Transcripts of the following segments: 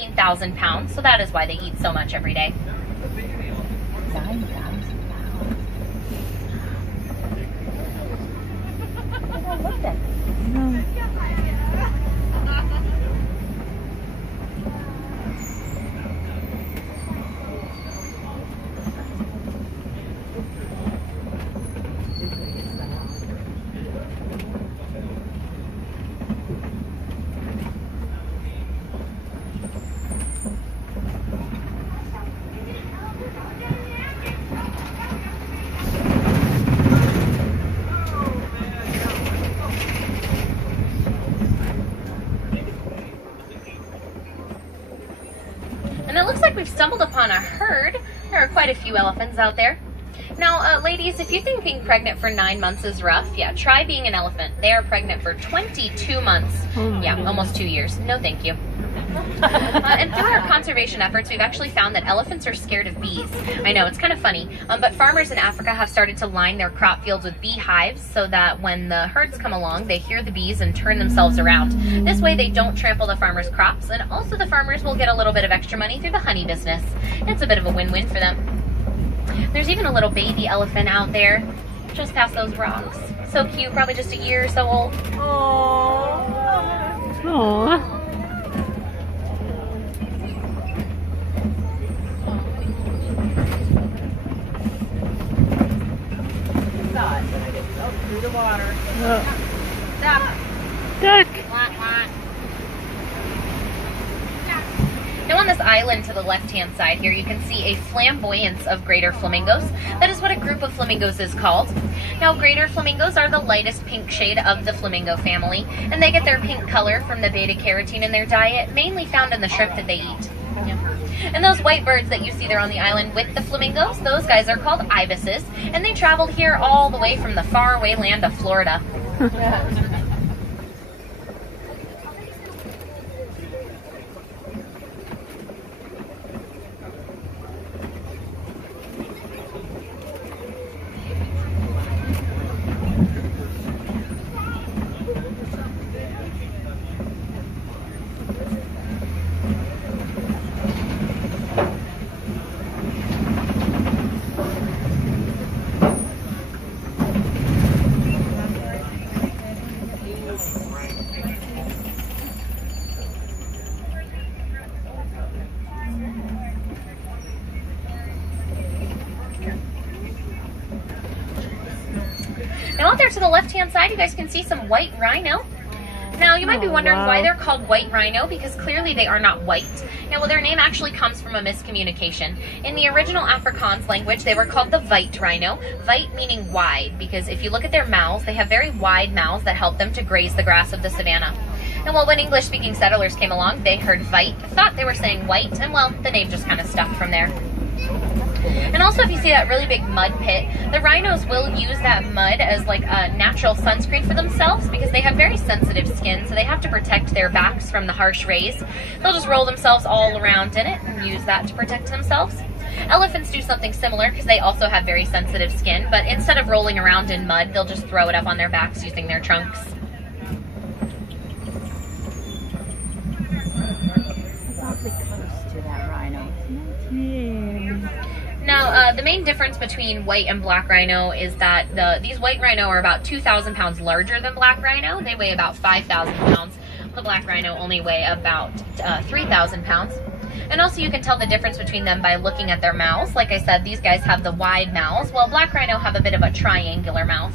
19,000 pounds, so that is why they eat so much every day. 9,000 pounds. I don't look that. No. And it looks like we've stumbled upon a herd. There are quite a few elephants out there. Now, ladies, if you think being pregnant for 9 months is rough, yeah, try being an elephant. They are pregnant for 22 months. Yeah, almost 2 years. No, thank you. And through our conservation efforts, we've actually found that elephants are scared of bees. I know, it's kind of funny, but farmers in Africa have started to line their crop fields with beehives so that when the herds come along, they hear the bees and turn themselves around. This way they don't trample the farmers' crops, and also the farmers will get a little bit of extra money through the honey business. It's a bit of a win-win for them. There's even a little baby elephant out there, just past those rocks. So cute, probably just a year or so old. Aww. Aww. Through the water. Duck. Duck. Now on this island to the left-hand side here, you can see a flamboyance of greater flamingos. That is what a group of flamingos is called. Now, greater flamingos are the lightest pink shade of the flamingo family, and they get their pink color from the beta-carotene in their diet, mainly found in the shrimp that they eat. And those white birds that you see there on the island with the flamingos, those guys are called ibises, and they traveled here all the way from the faraway land of Florida. Now out there to the left-hand side, you guys can see some white rhino. Now, you might be wondering why they're called white rhino, because clearly they are not white. Yeah, well, their name actually comes from a miscommunication. In the original Afrikaans language, they were called the white rhino. White meaning wide, because if you look at their mouths, they have very wide mouths that help them to graze the grass of the savanna. And well, when English-speaking settlers came along, they heard white, thought they were saying white, and well, the name just kind of stuck from there. And also, if you see that really big mud pit, the rhinos will use that mud as like a natural sunscreen for themselves because they have very sensitive skin, so they have to protect their backs from the harsh rays. They'll just roll themselves all around in it and use that to protect themselves. Elephants do something similar because they also have very sensitive skin, but instead of rolling around in mud, they'll just throw it up on their backs using their trunks. It's awfully close to that rhino. Now, the main difference between white and black rhino is that these white rhino are about 2,000 pounds larger than black rhino. They weigh about 5,000 pounds. The black rhino only weigh about 3,000 pounds. And also you can tell the difference between them by looking at their mouths. Like I said, these guys have the wide mouths, while black rhino have a bit of a triangular mouth.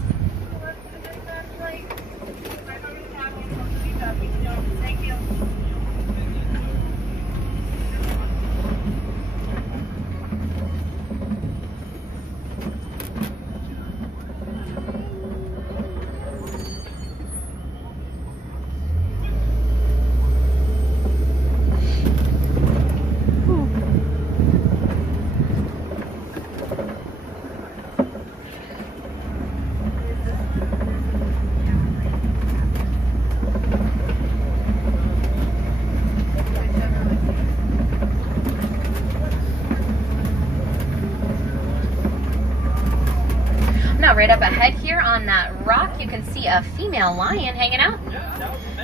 Now, right up ahead here on that rock, you can see a female lion hanging out.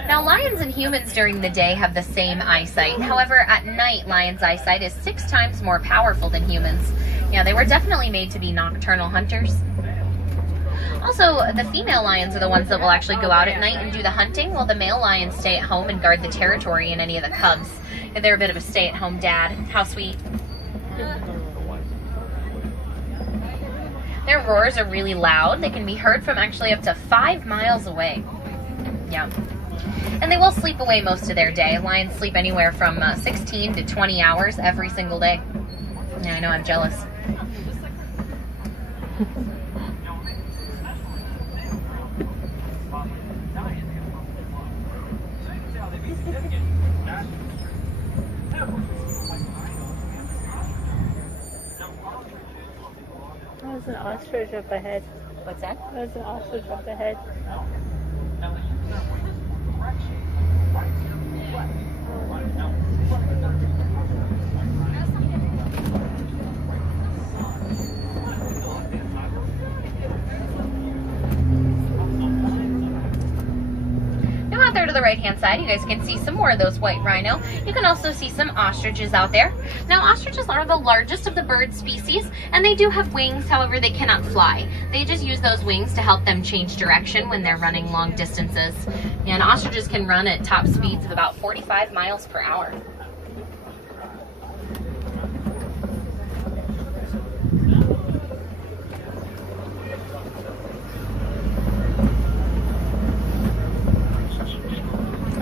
Now, lions and humans during the day have the same eyesight. However, at night, lions' eyesight is 6 times more powerful than humans. Yeah, they were definitely made to be nocturnal hunters. Also, the female lions are the ones that will actually go out at night and do the hunting, while the male lions stay at home and guard the territory and any of the cubs. They're a bit of a stay-at-home dad. How sweet. Their roars are really loud. They can be heard from actually up to 5 miles away. Yeah. And they will sleep away most of their day. Lions sleep anywhere from 16 to 20 hours every single day. Yeah, I know, I'm jealous. There's an ostrich up ahead. What's that? There's an ostrich up ahead. Now out there to the right-hand side, you guys can see some more of those white rhino. You can also see some ostriches out there. Now, ostriches are the largest of the bird species, and they do have wings. However, they cannot fly. They just use those wings to help them change direction when they're running long distances. And ostriches can run at top speeds of about 45 miles per hour.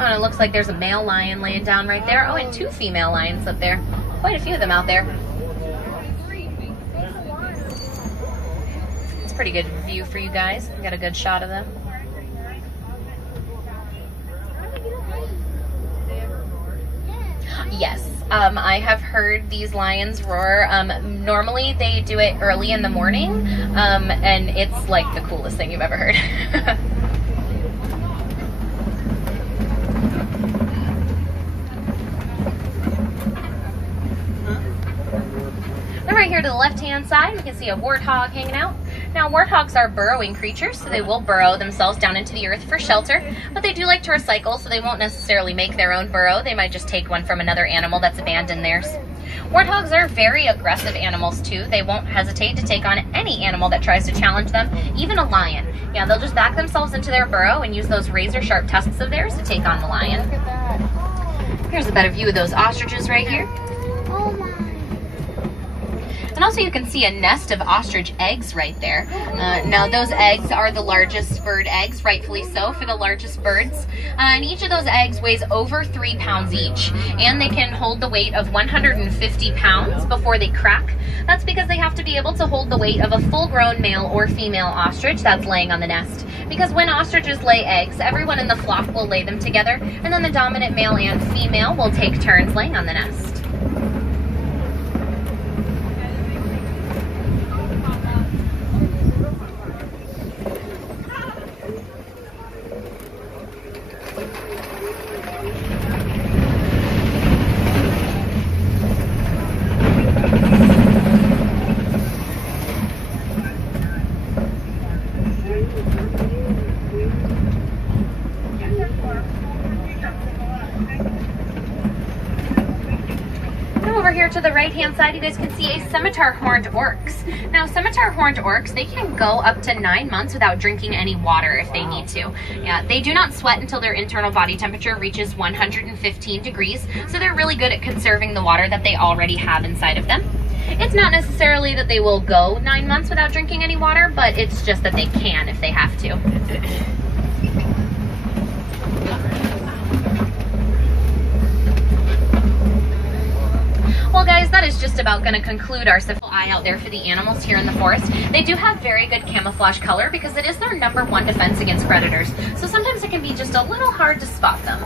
Oh, and it looks like there's a male lion laying down right there. Oh, and 2 female lions up there. Quite a few of them out there. It's a pretty good view for you guys. We got a good shot of them. Yes, I have heard these lions roar. Normally they do it early in the morning, and it's like the coolest thing you've ever heard. Right here to the left-hand side, we can see a warthog hanging out. Now, warthogs are burrowing creatures, so they will burrow themselves down into the earth for shelter, but they do like to recycle, so they won't necessarily make their own burrow. They might just take one from another animal that's abandoned theirs. Warthogs are very aggressive animals, too. They won't hesitate to take on any animal that tries to challenge them, even a lion. Yeah, they'll just back themselves into their burrow and use those razor-sharp tusks of theirs to take on the lion. Look at that. Here's a better view of those ostriches right here. Oh my. And also you can see a nest of ostrich eggs right there. Now those eggs are the largest bird eggs, rightfully so, for the largest birds. And each of those eggs weighs over 3 pounds each. And they can hold the weight of 150 pounds before they crack. That's because they have to be able to hold the weight of a full-grown male or female ostrich that's laying on the nest. Because when ostriches lay eggs, everyone in the flock will lay them together, and then the dominant male and female will take turns laying on the nest. Over here to the right-hand side, you guys can see a scimitar horned oryx. Now, scimitar horned oryx, they can go up to 9 months without drinking any water if they need to. Yeah, they do not sweat until their internal body temperature reaches 115 degrees, so they're really good at conserving the water that they already have inside of them. It's not necessarily that they will go 9 months without drinking any water, but it's just that they can if they have to. Well guys, that is just about going to conclude our simple eye out there for the animals here in the forest. They do have very good camouflage color because it is their #1 defense against predators. So sometimes it can be just a little hard to spot them.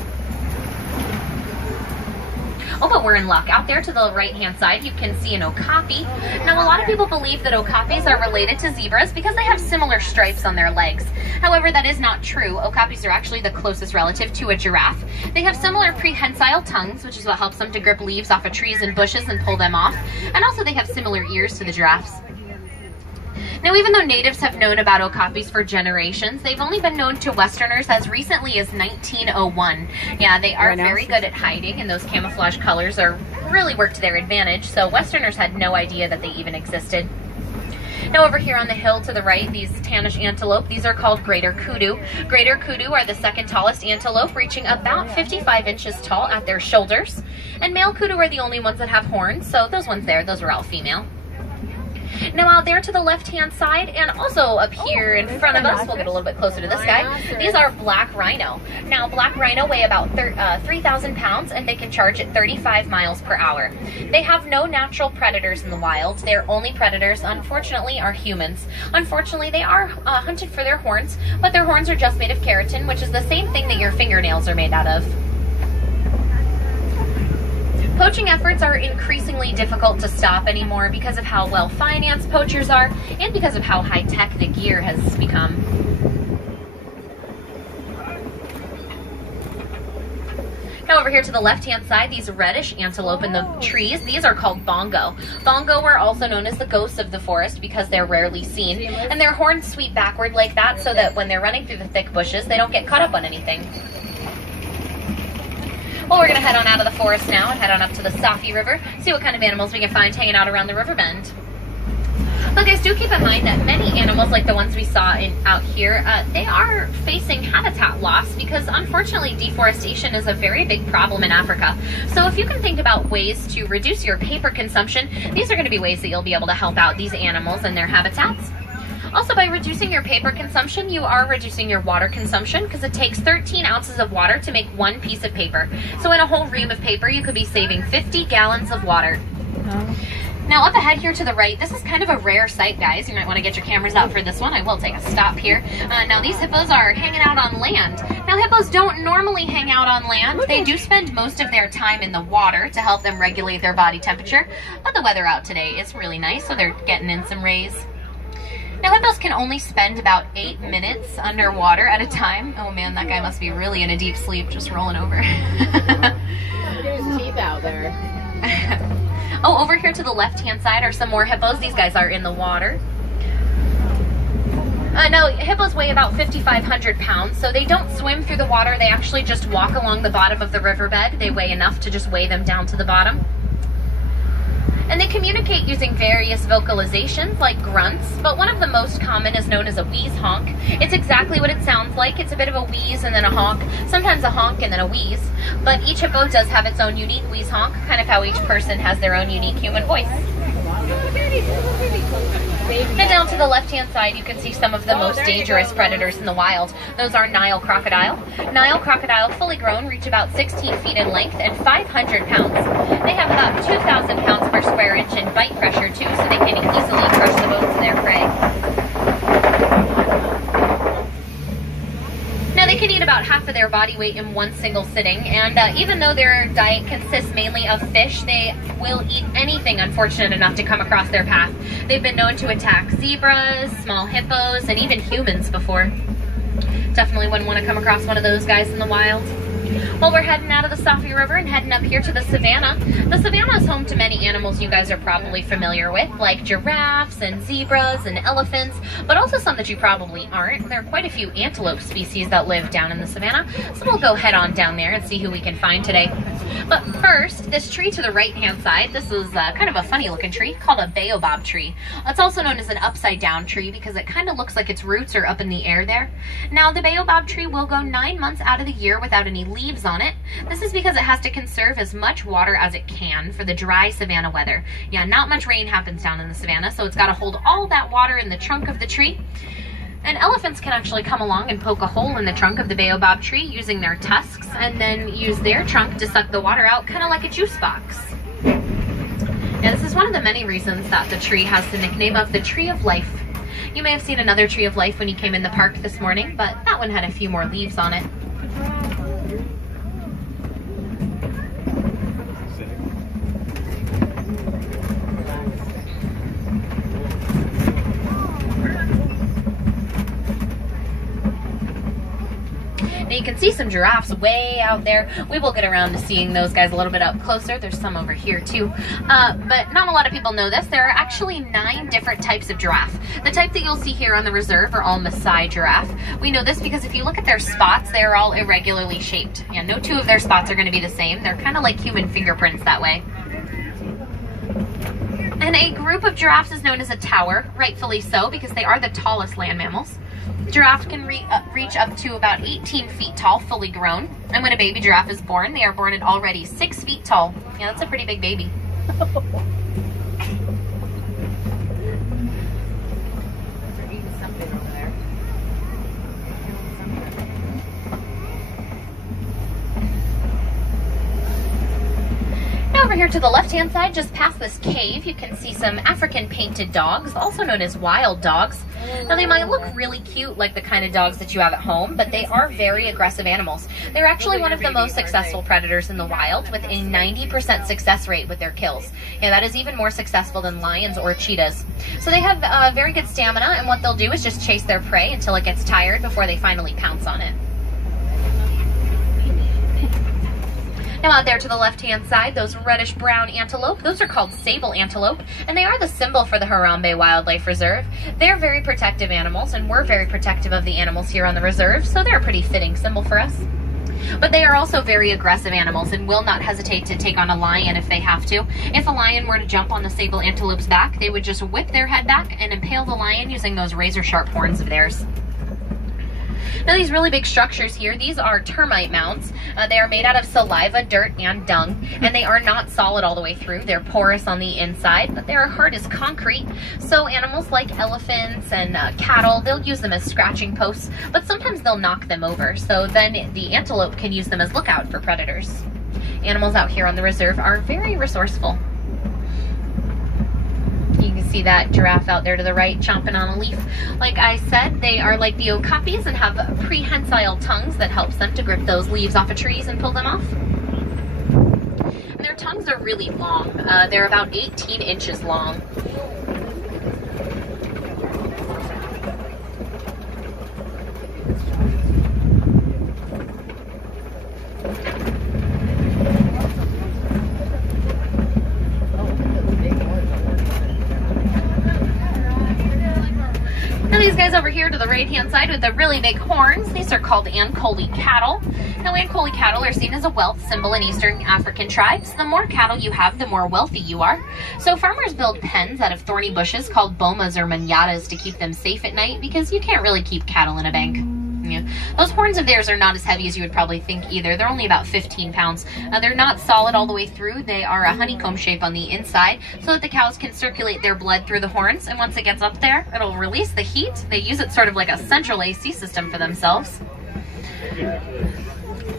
Oh, but we're in luck. Out there to the right-hand side, you can see an okapi. Now, a lot of people believe that okapis are related to zebras because they have similar stripes on their legs. However, that is not true. Okapis are actually the closest relative to a giraffe. They have similar prehensile tongues, which is what helps them to grip leaves off of trees and bushes and pull them off. And also, they have similar ears to the giraffes. Now, even though natives have known about okapis for generations, they've only been known to Westerners as recently as 1901. Yeah, they are very good at hiding, and those camouflage colors are really work to their advantage, so Westerners had no idea that they even existed. Now over here on the hill to the right, these tannish antelope, these are called greater kudu. Greater kudu are the second tallest antelope, reaching about 55 inches tall at their shoulders. And male kudu are the only ones that have horns, so those ones there, those are all female. Now out there to the left-hand side, and also up here in front of us, we'll get a little bit closer to this guy, these are black rhino. Now black rhino weigh about 3,000 pounds, and they can charge at 35 miles per hour. They have no natural predators in the wild. Their only predators, unfortunately, are humans. Unfortunately, they are hunted for their horns, but their horns are just made of keratin, which is the same thing that your fingernails are made out of. Poaching efforts are increasingly difficult to stop anymore because of how well financed poachers are and because of how high-tech the gear has become. Now over here to the left-hand side, these reddish antelope in the trees, these are called bongo. Bongo are also known as the ghosts of the forest because they're rarely seen, and their horns sweep backward like that so that when they're running through the thick bushes, they don't get caught up on anything. Well, we're going to head on out of the forest now and head on up to the Safi River, see what kind of animals we can find hanging out around the river bend. But guys, do keep in mind that many animals like the ones we saw out here, they are facing habitat loss because unfortunately deforestation is a very big problem in Africa. So if you can think about ways to reduce your paper consumption, these are going to be ways that you'll be able to help out these animals and their habitats. Also, by reducing your paper consumption, you are reducing your water consumption because it takes 13 ounces of water to make one piece of paper. So in a whole ream of paper, you could be saving 50 gallons of water. Now up ahead here to the right, this is kind of a rare sight, guys. You might want to get your cameras out for this one. I will take a stop here. Now these hippos are hanging out on land. Now hippos don't normally hang out on land. They do spend most of their time in the water to help them regulate their body temperature. But the weather out today is really nice, so they're getting in some rays. Now hippos can only spend about 8 minutes underwater at a time. Oh man, that guy must be really in a deep sleep, just rolling over. There's teeth out there. Oh, over here to the left-hand side are some more hippos. These guys are in the water. Now, hippos weigh about 5,500 pounds, so they don't swim through the water. They actually just walk along the bottom of the riverbed. They weigh enough to just weigh them down to the bottom. And they communicate using various vocalizations like grunts, but one of the most common is known as a wheeze honk. It's exactly what it sounds like. It's a bit of a wheeze and then a honk, sometimes a honk and then a wheeze, but each hippo does have its own unique wheeze honk, kind of how each person has their own unique human voice. And down to the left-hand side, you can see some of the most dangerous predators in the wild. Those are Nile crocodile. Nile crocodile, fully grown, reach about 16 feet in length and 500 pounds. They have about 2,000 pounds per square inch in bite pressure, too, so they can easily crush the bones of their prey. Now, they can eat about half of their body weight in one single sitting, and even though their diet consists mainly of fish, they will eat anything unfortunate enough to come across their path. They've been known to attack zebras, small hippos, and even humans before. Definitely wouldn't want to come across one of those guys in the wild. Well, we're heading out of the Safi River and heading up here to the savannah. The savannah is home to many animals you guys are probably familiar with, like giraffes and zebras and elephants, but also some that you probably aren't. There are quite a few antelope species that live down in the savannah, so we'll go head on down there and see who we can find today. But first, this tree to the right-hand side, this is kind of a funny-looking tree called a baobab tree. It's also known as an upside-down tree because it kind of looks like its roots are up in the air there. Now, the baobab tree will go 9 months out of the year without any leaves on it. This is because it has to conserve as much water as it can for the dry savanna weather. Yeah, not much rain happens down in the savannah, so it's got to hold all that water in the trunk of the tree. And elephants can actually come along and poke a hole in the trunk of the baobab tree using their tusks and then use their trunk to suck the water out, kind of like a juice box. Now, this is one of the many reasons that the tree has the nickname of the Tree of Life. You may have seen another Tree of Life when you came in the park this morning, but that one had a few more leaves on it. Now you you can see some giraffes way out there. We will get around to seeing those guys a little bit up closer. There's some over here too. But not a lot of people know this. There are actually 9 different types of giraffe. The type that you'll see here on the reserve are all Maasai giraffe. We know this because if you look at their spots, they're all irregularly shaped. Yeah, no 2 of their spots are going to be the same. They're kind of like human fingerprints that way. And a group of giraffes is known as a tower, rightfully so, because they are the tallest land mammals. Giraffes can reach up to about 18 feet tall, fully grown. And when a baby giraffe is born, they are born at already 6 feet tall. Yeah, that's a pretty big baby. Over here to the left-hand side, just past this cave, you can see some African painted dogs, also known as wild dogs. Now they might look really cute like the kind of dogs that you have at home, but they are very aggressive animals. They're actually one of the most successful predators in the wild, with a 90% success rate with their kills. And that is even more successful than lions or cheetahs. So they have very good stamina, and what they'll do is just chase their prey until it gets tired before they finally pounce on it. Now out there to the left-hand side, those reddish-brown antelope, those are called sable antelope, and they are the symbol for the Harambe Wildlife Reserve. They're very protective animals, and we're very protective of the animals here on the reserve, so they're a pretty fitting symbol for us. But they are also very aggressive animals and will not hesitate to take on a lion if they have to. If a lion were to jump on the sable antelope's back, they would just whip their head back and impale the lion using those razor-sharp horns of theirs. Now these really big structures here, these are termite mounds. They are made out of saliva, dirt, and dung, and they are not solid all the way through. They're porous on the inside, but they are hard as concrete. So animals like elephants and cattle, they'll use them as scratching posts, but sometimes they'll knock them over. So then the antelope can use them as lookout for predators. Animals out here on the reserve are very resourceful. You can see that giraffe out there to the right chomping on a leaf. Like I said, they are like the okapis and have prehensile tongues that helps them to grip those leaves off of trees and pull them off. And their tongues are really long. They're about 18 inches long. These guys over here to the right-hand side with the really big horns, these are called Ankole cattle. Now, Ankole cattle are seen as a wealth symbol in Eastern African tribes. The more cattle you have, the more wealthy you are. So farmers build pens out of thorny bushes called bomas or manyatas to keep them safe at night, because you can't really keep cattle in a bank. Yeah. Those horns of theirs are not as heavy as you would probably think either. They're only about 15 pounds. They're not solid all the way through. They are a honeycomb shape on the inside so that the cows can circulate their blood through the horns, and once it gets up there, it'll release the heat. They use it sort of like a central AC system for themselves.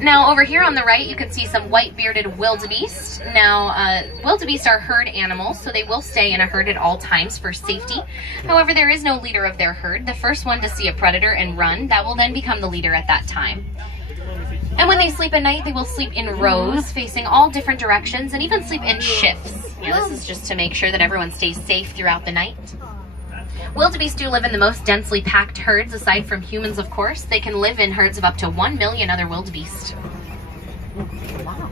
Now over here on the right, you can see some white-bearded wildebeest. Now, wildebeest are herd animals, so they will stay in a herd at all times for safety. However, there is no leader of their herd. The first one to see a predator and run, that will then become the leader at that time. And when they sleep at night, they will sleep in rows, facing all different directions, and even sleep in shifts. This is just to make sure that everyone stays safe throughout the night. Wildebeest do live in the most densely packed herds, aside from humans, of course. They can live in herds of up to 1 million other wildebeest. Wow.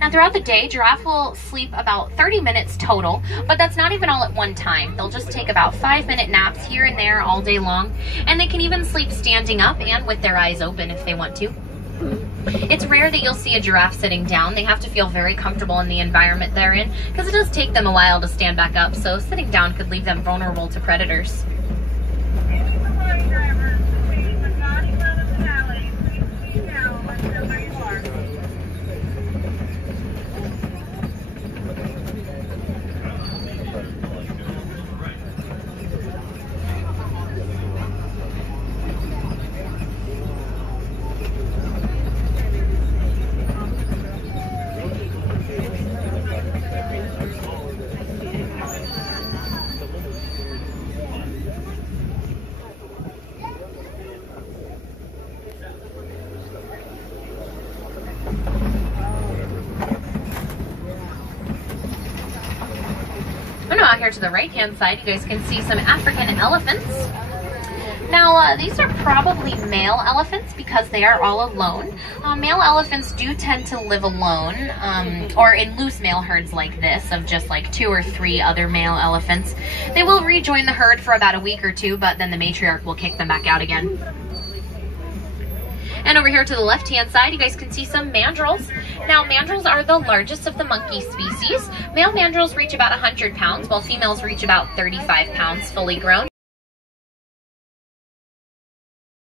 Now, throughout the day, giraffe will sleep about 30 minutes total, but that's not even all at one time. They'll just take about 5-minute naps here and there all day long, and they can even sleep standing up and with their eyes open if they want to. It's rare that you'll see a giraffe sitting down. They have to feel very comfortable in the environment they're in, because it does take them a while to stand back up, so sitting down could leave them vulnerable to predators. here to the right-hand side, you guys can see some African elephants. Now, these are probably male elephants because they are all alone. Male elephants do tend to live alone, or in loose male herds like this, of just like 2 or 3 other male elephants. They will rejoin the herd for about a week or 2, but then the matriarch will kick them back out again. And over here to the left-hand side, you guys can see some mandrills. Now, mandrills are the largest of the monkey species. Male mandrills reach about 100 pounds, while females reach about 35 pounds fully grown.